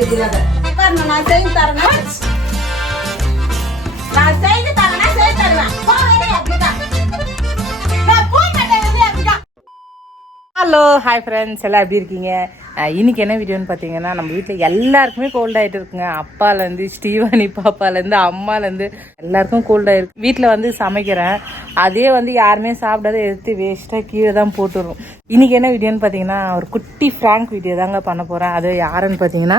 பாருங்க, நான் செய்து தரேன். நான் செய்து செய்து தருவேன். ஹலோ ஹாய் ஃப்ரெண்ட்ஸ் எல்லாம் எப்படி இருக்கீங்க? இன்றைக்கி இன்னைக்கு என்ன வீடியோன்னு பார்த்தீங்கன்னா நம்ம வீட்டில் எல்லாருக்குமே கோல்ட் ஆகிட்டு இருக்குங்க. அப்பாலேருந்து ஸ்டீவானி பாப்பாலேருந்து அம்மாலேருந்து எல்லாருக்கும் கோல்ட் ஆகிருக்கு வீட்டில் வந்து சமைக்கிறேன். அதே வந்து யாருமே சாப்பிடாத எடுத்து வேஸ்ட்டாக கீழே தான் போட்டுரும். இன்னைக்கு என்ன வீடியோன்னு பார்த்தீங்கன்னா ஒரு குட்டி ஃப்ராங்க் வீடியோ தாங்க பண்ண போகிறேன் அது யாருன்னு பார்த்தீங்கன்னா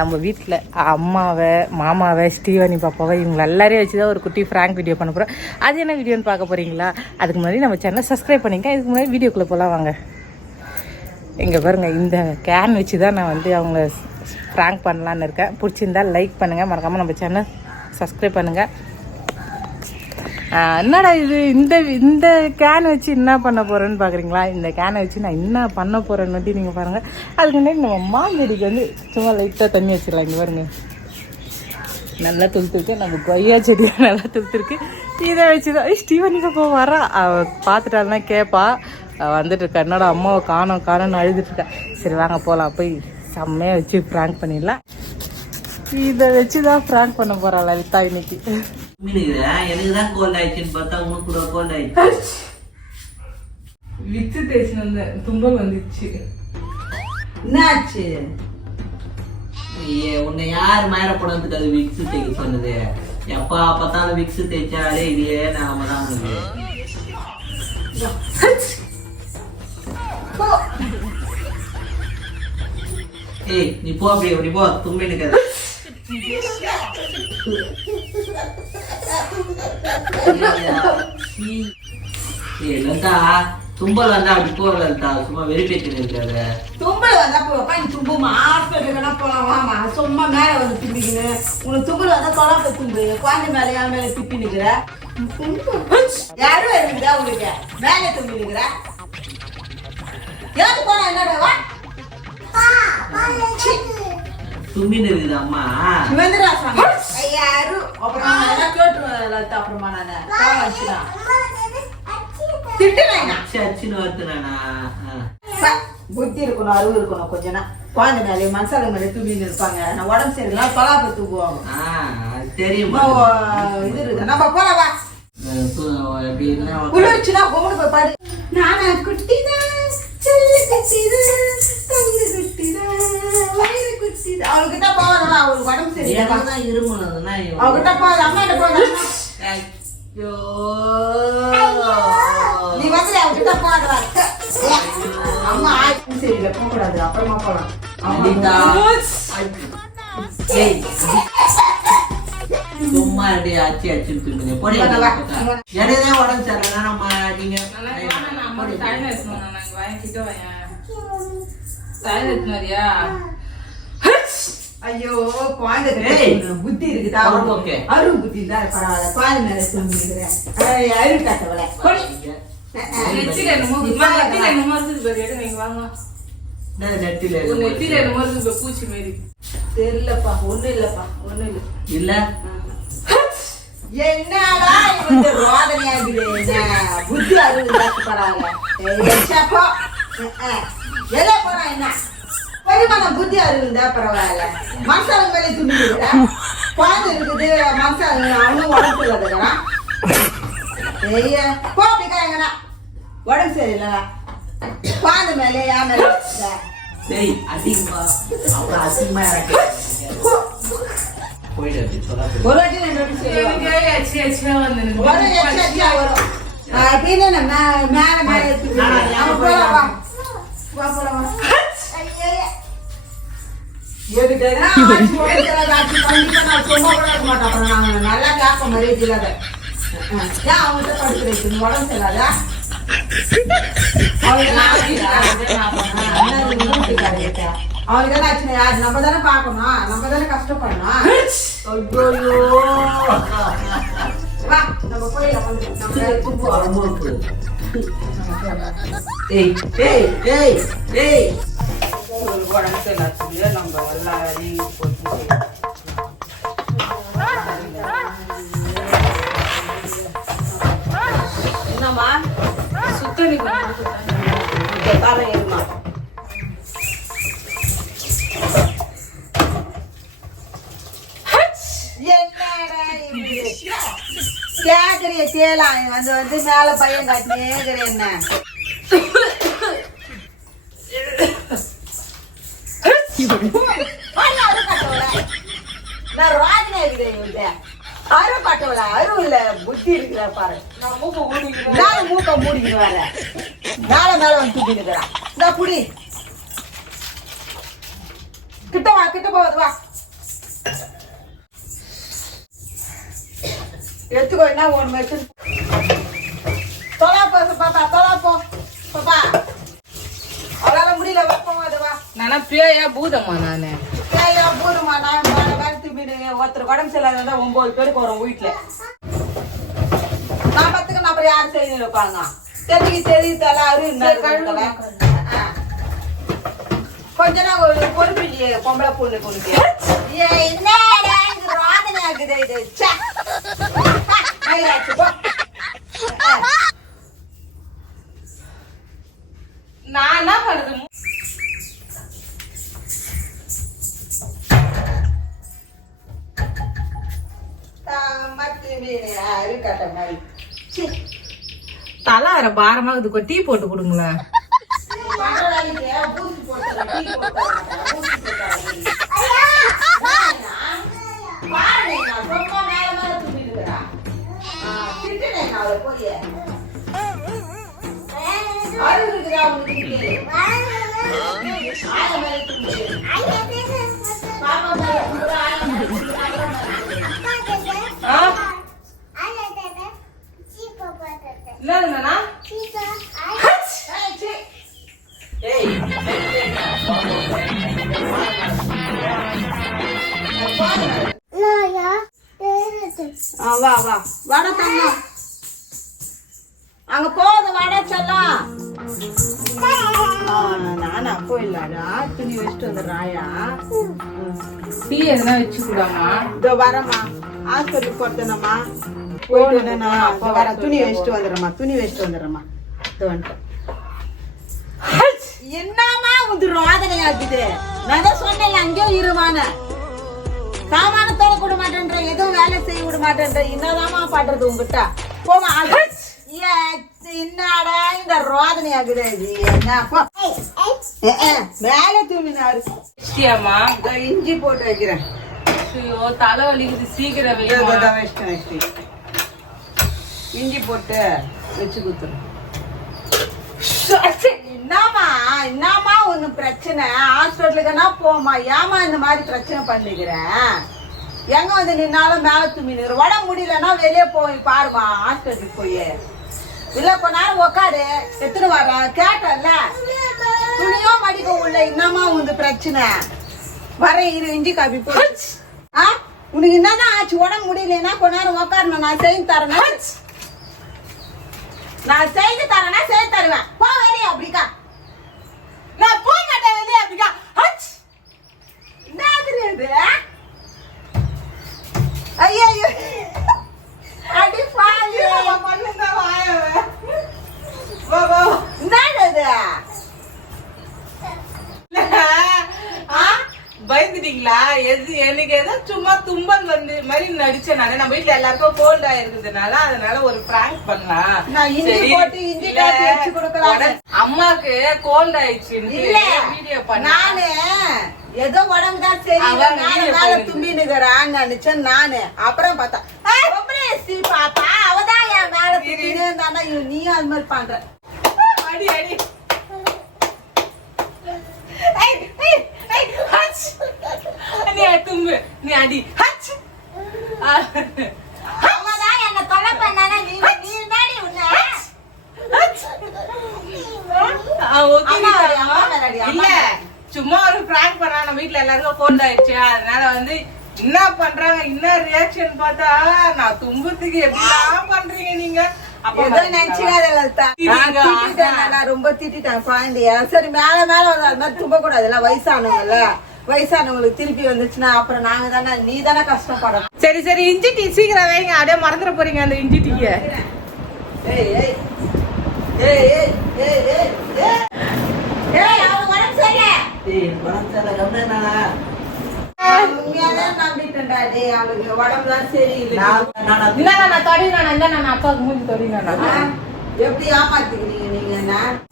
நம்ம வீட்டில் அம்மாவை மாமாவை ஸ்டீவானி பாப்பாவை இவங்க எல்லாரையும் வச்சு தான் ஒரு குட்டி ஃப்ராங்க் வீடியோ பண்ண போகிறோம் அது என்ன வீடியோன்னு பார்க்க போகிறீங்களா அதுக்கு முன்னாடி நம்ம சேனலை சப்ஸ்கிரைப் பண்ணிக்க இதுக்கு முன்னாடி வீடியோக்குள்ளே போகலாம் வாங்க. இங்கே பாருங்க இந்த கேன் வச்சு தான் நான் வந்து அவங்கள ப்ராங்க் பண்ணலான்னு இருக்கேன். பிடிச்சிருந்தா லைக் பண்ணுங்கள் மறக்காமல் நம்ம சேனல் சப்ஸ்கிரைப் பண்ணுங்கள் என்னடா இது? இந்த இந்த கேன் வச்சு என்ன பண்ண போகிறேன்னு பார்க்குறீங்களா இந்த கேனை வச்சு நான் என்ன பண்ண போகிறேன்னு மட்டும் நீங்கள் பாருங்கள் அதுக்கு முன்னாடி நம்ம மாங்கடிக்கு வந்து சும்மா லைட்டாக தண்ணி வச்சிடலாம் இங்கே பாருங்கள் நல்லா துளுத்துருக்கு. நம்ம கொய்யா செடியாக நல்லா துளுத்துருக்கு. இதை வச்சு தான் ஸ்டீவன் இப்போ வரா அவள் பார்த்துட்டாள்னா கேட்பா அவள் வந்துட்டு இருக்கா என்னோட அம்மாவை காணோம் காணோம்னு அழுதுட்டு இருக்கா. சரி வாங்க போகலாம் போய் செம்மையாக வச்சு ப்ராங்க் பண்ணிடலாம். இதை வச்சு தான் ப்ராங்க் பண்ண போகிறா லலிதா இன்னைக்கு. எனக்கு தான் கோல்ட் ஆயிடுச்சுன்னு பார்த்தா உனக்கு கூட கோல்ட் ஆயிடுச்சு. வித்து தேய்ச்சி வந்த தும்பல் வந்துச்சு. என்னாச்சு? ஐயே, உன்னை யார் மேல போனதுக்கு அது விக்ஸ் தேய்க்க சொன்னது? எப்பா பார்த்தாலும் விக்ஸ் தேய்ச்சாலே இதே நாம தான். ஏய் நீ போ அப்படியே நீ போ. தும்பி நிக்காத. ஏய் லதா தும்பல் வந்தா அப்படி போ லதா சும்மா வெறிப்பேத்தி இருக்காத தும்பல் வந்தா போப்பா நீ தும்புமா ஹாஸ்பிட்டலுக்கு வேணா போலாம். வாமா சும்மா மேல வந்து தும்பிக்கின்னு உனக்கு தும்பல் வந்தா தொலாப்ப தும்பு. குழந்தை மேல என் மேல திப்பி நிக்கிற. யாரும் இருக்குதா உங்களுக்கு? மேல தும்பி நிக்கிற? ஏத்து போனா என்னடா தும்பின்னு இருக்குது அம்மா வந்துடா சாமி ஐயாரு அப்புறம் நான் அப்புறமா நானு. திட்டுறேன் அச்சுன்னு ச, புத்தி இருக்கணும் அறிவு இருக்கணும் கொஞ்ச நாள். குழந்தை மேலே மனசால மேலே தூங்கின்னு இருப்பாங்க. நான் உடம்பு சரியில்லை பலாப்பை தூக்குவாங்க. தெரியும்? இது இருக்கு. நம்ம போலாம் வா. எப்படி என்ன குளிர்ச்சுன்னா பொண்ணு போய் பாரு நானா குட்டிதான். குட்டிதான் தங்க குட்டிதான் வயிறு குட்டிதான் அவளுக்கிட்ட போகணும் அவளுக்கு உடம்பு சரியில்லை. தான் இருமுனதுன்னா அவகிட்ட போகாத அம்மாட்ட போகாத ஐயோ. நீ வந்து அவகிட்ட வா. அம்மா. சரியில்லை. போகக்கூடாது. அப்புறமா போலாம். சும்மா அப்படியே போடி உடம்பு சரியில்லைன்னா நம்ம நீங்க ஐயோ குழந்தை. புத்தி இருக்குதா? ஓகே. அருண் புத்தி தான் பரவாயில்ல. குழந்தை மேல கட்டவளை நெத்தில? தெரியலப்பா ஒண்ணு இல்லப்பா ஒண்ணு இல்ல. இல்ல? என்னடா இவங்க புத்தி அருள் பரவாயில்ல. எதை போறா என்ன? பெருமான புத்தி அருள் இருந்தா பரவாயில்ல. மனசாலுக்கு மேலே துணிக்கிறா குழந்தை இருக்குது மனசாலு அவனும் உடம்பு இல்லாதவனா ஐய போ அப்படிக்கா எங்கடா உடம்பு சரியில்லை குழந்தை மேலே என் மேலே. சரி அதிகமா போயிடு அப்படி சொல்லாத. ஒரு வாட்டி ரெண்டு. ஒரு வரும். மேல மேல தானே ஆச்சுன்னா யாரு? நம்ம தானே பார்க்கணும்? நம்ம தானே கஷ்டப்படணும் வா நம்ம வந்து நம்ம. ஏய் ஏய் ஏய் ஏய். கேக்குறிய சேலாம் வந்து வந்து மேல பையன் காட்டினே என்ன நான் ராஜினா இருக்கிறேன் இவன்கிட்ட அரு பட்டவள அரு இல்ல புத்தி இருக்கிற பாரு. நான் மூக்க ஊடிக்கிறேன் மேல மூக்க மூடிக்கிட்டு வர. மேல மேல வந்து இந்த புடி. கிட்ட வா கிட்ட போவது வா. எடுத்துக்கோ என்ன ஒண்ணு எடுத்து. தொலா போ பாப்பா தொலா போ பாப்பா. அவளால முடியல வா போவாது வா. நானா பேயா பூதமா நானு? ஐயா போதுமா நான்? வேற வேற திரும்பிடு ஒருத்தர் உடம்பு சரியில்லாத ஒன்பது பேருக்கு வரும் வீட்டுல நான் பத்துக்கு நான் அப்புறம் யார் செய்து இருப்பாங்க தெரிஞ்சு தெரியுதல அரு கொஞ்ச நாள் ஒரு பொறுப்பு இல்லையே பொம்பளை பொண்ணு பொண்ணுக்கு. ஏ என்னடா இது. நான் என்ன பண்ணுது தலை அரை பாரமா இது டீ போட்டு கொடுங்களேன் ஆ? வா வா. வட தங்கம். அங்க போகுது வட செல்லம் ஆ, நானா போயிடலாடா. துணி வச்சுட்டு வந்துடுறாயா? டீ எதுனா வச்சு கூடாமா இதோ வரேம்மா. ஹாஸ்பிட்டலுக்கு போறதுனம்மா. போயிட்டு அப்போ வரேன். துணி வச்சுட்டு வந்துடுறேம்மா. துணி வச்சுட்டு வந்துடுறேம்மா. இதோ வந்துட்டேன். என்னம்மா உந்து ரோதனை ஆகுது நான் தான் சொன்னேன் அங்கேயே இருமான சாமான விட மாட்டேன்ற எதுவும் வேலை செய்ய விட மாட்டேன்ற என்னதாம்மா பண்றது உங்ககிட்ட போமா என்னடா இந்த ரோதனை ஆகுது இது என்ன? போ. ஏ, ஏ, மேல தூமினாரு இதோ இஞ்சி போட்டு வைக்கிறேன். ஐயோ தலை வலிக்குது சீக்கிரம். இஞ்சி போட்டு வச்சு குத்துறேன் என்னம்மா என்னம்மா ஒண்ணு பிரச்சனை? ஹாஸ்பிட்டலுக்குன்னா போமா ஏமா இந்த மாதிரி பிரச்சனை பண்ணிக்கிறேன் எங்க வந்து நின்னாலும் மேல தும்பினுக்கிற உடம்பு முடியலன்னா வெளியே போய் பாருமா ஹாஸ்பிட்டலுக்கு போய். இல்ல கொஞ்ச நேரம் உக்காரு. எத்தனை வர கேட்டல துணியோ மடிக்க உள்ள என்னம்மா உந்து பிரச்சனை? வரேன் இரு இஞ்சி காபி போட்டு ஆ? உனக்கு என்னதான் ஆச்சு? உடம்பு முடியலன்னா கொஞ்ச நேரம் உக்காரணும் நான் செஞ்சு தரேன். நான் செய்து தரேன்னா செய்து தருவேன். போ வெளியே அப்படிக்கா. நான் போக மாட்டேன் வெளியே அப்படிக்கா ஹச்! என்ன ஆகுது இது ஐயோ ஐயோ அடி பாவி பண்ணுங்க வாயவ என்னது இது ஆ? பயந்துட்டீங்களா எது எனக்கு ஏதோ சும்மா தும்பல் வந்து மாதிரி நடிச்சேன் நானு நம்ம வீட்ல எல்லாருக்கும் கோல்ட் ஆயிருக்கிறதுனால அதனால ஒரு பிராங்க் பண்ணலாம். நான் இஞ்சி சரி, போட்டு இஞ்சி காப்பி வச்சு அம்மாக்கு கோல்ட் ஆயிடுச்சு இல்ல. வீடியோ பண்ண. நானு ஏதோ உடம்பு தான் சரி மேல பண்ணிட்டு. தும்பினுக்கிறான்னு நினைச்சேன் நானு. அப்புறம் பார்த்தா "ஏய், பொம்பளை சி பாப்பா. அவதான் என் மேல தும்பினே இருந்தானா இவன் நீயும் அது மாதிரி பண்ற. அடி அடி! நீ தும்பு. நீ அடி ஹச். ஆ. அவதான் என்னை தொல்லை பண்ணானா நீ நீ என்னடி உன்னை? ஆ, okay அம்மா நீ வரி, அம்மா. அம்மா வரி, அம்மா இல்ல வரி. சும்மா ஒரு பிராங்க் பண்ணா நம்ம வீட்ல எல்லாருக்கும் கோல்ட் ஆயிடுச்சு. அதனால வந்து என்ன பண்றாங்க? என்ன ரியாக்ஷன் பார்த்தா நான் தும்புறதுக்கு எப்படிலாம் பண்றீங்க நீங்க? ரொம்ப திட்டிட்டேன். குழந்தைய. சரி மேல மேல வந்து அது மாதிரி தும்ப கூடாதுல்ல வயசானவங்கல்ல. வயசானவங்களுக்கு திருப்பி வந்துச்சுன்னா அப்புறம் நாங்க தானே நீ தானே சரி சரி இஞ்சி டீ சீக்கிரம் வைங்க. அப்படியே மறந்துட போறீங்க அந்த இஞ்சி டீய. ஏய் ஏய் ஏய் ஏய்.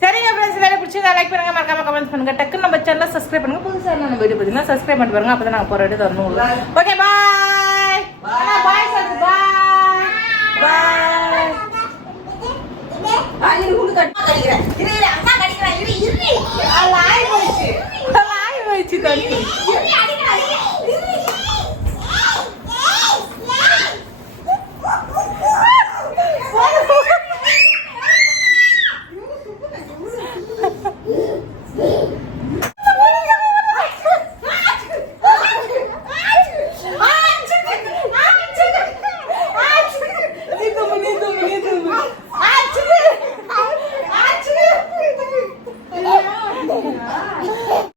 சரிங்க ஃப்ரெண்ட்ஸ் வேலை பிடிச்சதா லைக் பண்ணுங்க மறக்காம கமெண்ட் பண்ணுங்க. டக்கு நம்ம சேனல் சப்ஸ்கிரைப் பண்ணுங்க. புதுசா நம்ம வீடியோ பார்த்தீங்கன்னா சப்ஸ்கிரைப் பண்ணி பாருங்க. அப்பதான் நாங்க போற வீடியோ தரணும் ஓகே பாய் பாய் பாய் பாய் ஆயிரம் கூட கட்டி இரு அம்மா கடிக்கிறேன். இரு இரு. 你你你